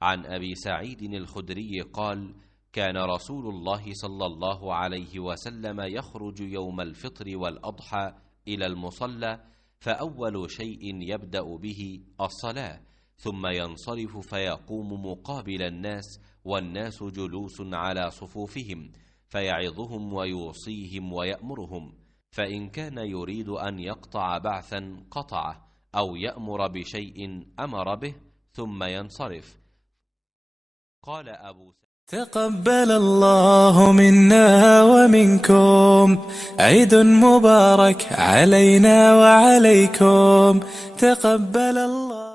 عن أبي سعيد الخدري قال: كان رسول الله صلى الله عليه وسلم يخرج يوم الفطر والأضحى إلى المصلى، فأول شيء يبدأ به الصلاة، ثم ينصرف فيقوم مقابل الناس والناس جلوس على صفوفهم، فيعظهم ويوصيهم ويأمرهم، فإن كان يريد أن يقطع بعثا قطعه، أو يأمر بشيء أمر به، ثم ينصرف. قال أبو تقبل الله منا ومنكم، عيد مبارك علينا وعليكم. تقبل الله.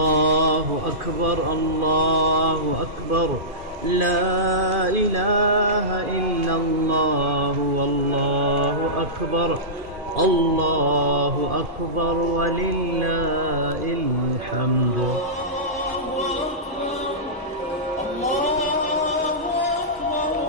الله أكبر، الله أكبر، الله أكبر، لا إله إلا الله. الله أكبر، الله أكبر، ولله الحمد. الله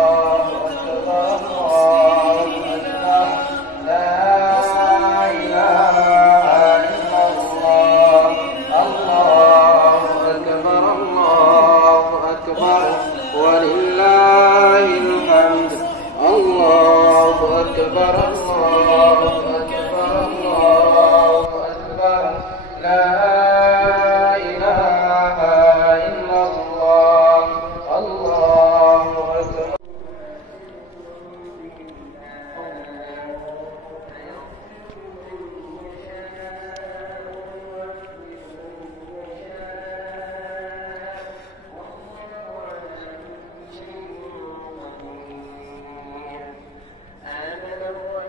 أكبر، الله أكبر، لا إله إلا الله، والله أكبر، الله أكبر، ولله الحمد.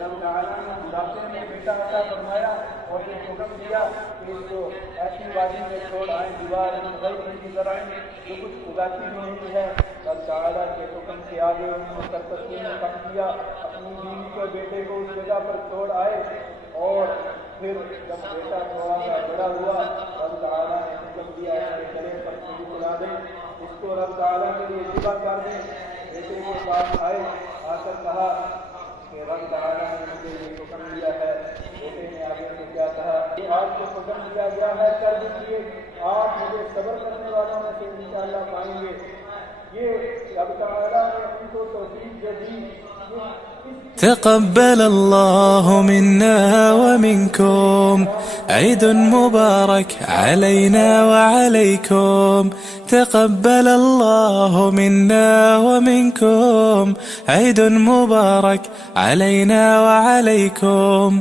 رب تعالیٰ نے بڑھاپے میں بیٹا عطا فرمایا اور پھر حکم دیا کہ اس کو ایسی وادی میں چھوڑ آئیں دیوار غیر کی ذرائع جو کچھ اگاتی بھی نہیں ہے. رب تعالیٰ کے حکم کے آگے ان کو سرپستی نے کم کیا, اپنی بیوی کو بیٹے کو اس جگہ پر چھوڑ آئے اور پھر جب بیٹا تھوڑا سا بڑا ہوا رب تعالیٰ نے حکم دیا اس کے گلے پر چھری چلا دیں, اس کو رب تعالیٰ کے لیے ذبح کر دیں. بیٹے کے پاس آئے, آ کر کہا کہ رب تعالیٰ نے مجھے یہ حکم دیا ہے. بیٹے نے آگے سے کیا کہا کہ آج کو حکم دیا گیا ہے کر دیجیے, آپ مجھے صبر کرنے والوں میں سے انشاءاللہ پائیں گے. یہ رب تعالیٰ نے ان کو توفیق دی. تقبل الله منا ومنكم عيد مبارك علينا وعليكم. تقبل الله منا ومنكم عيد مبارك علينا وعليكم.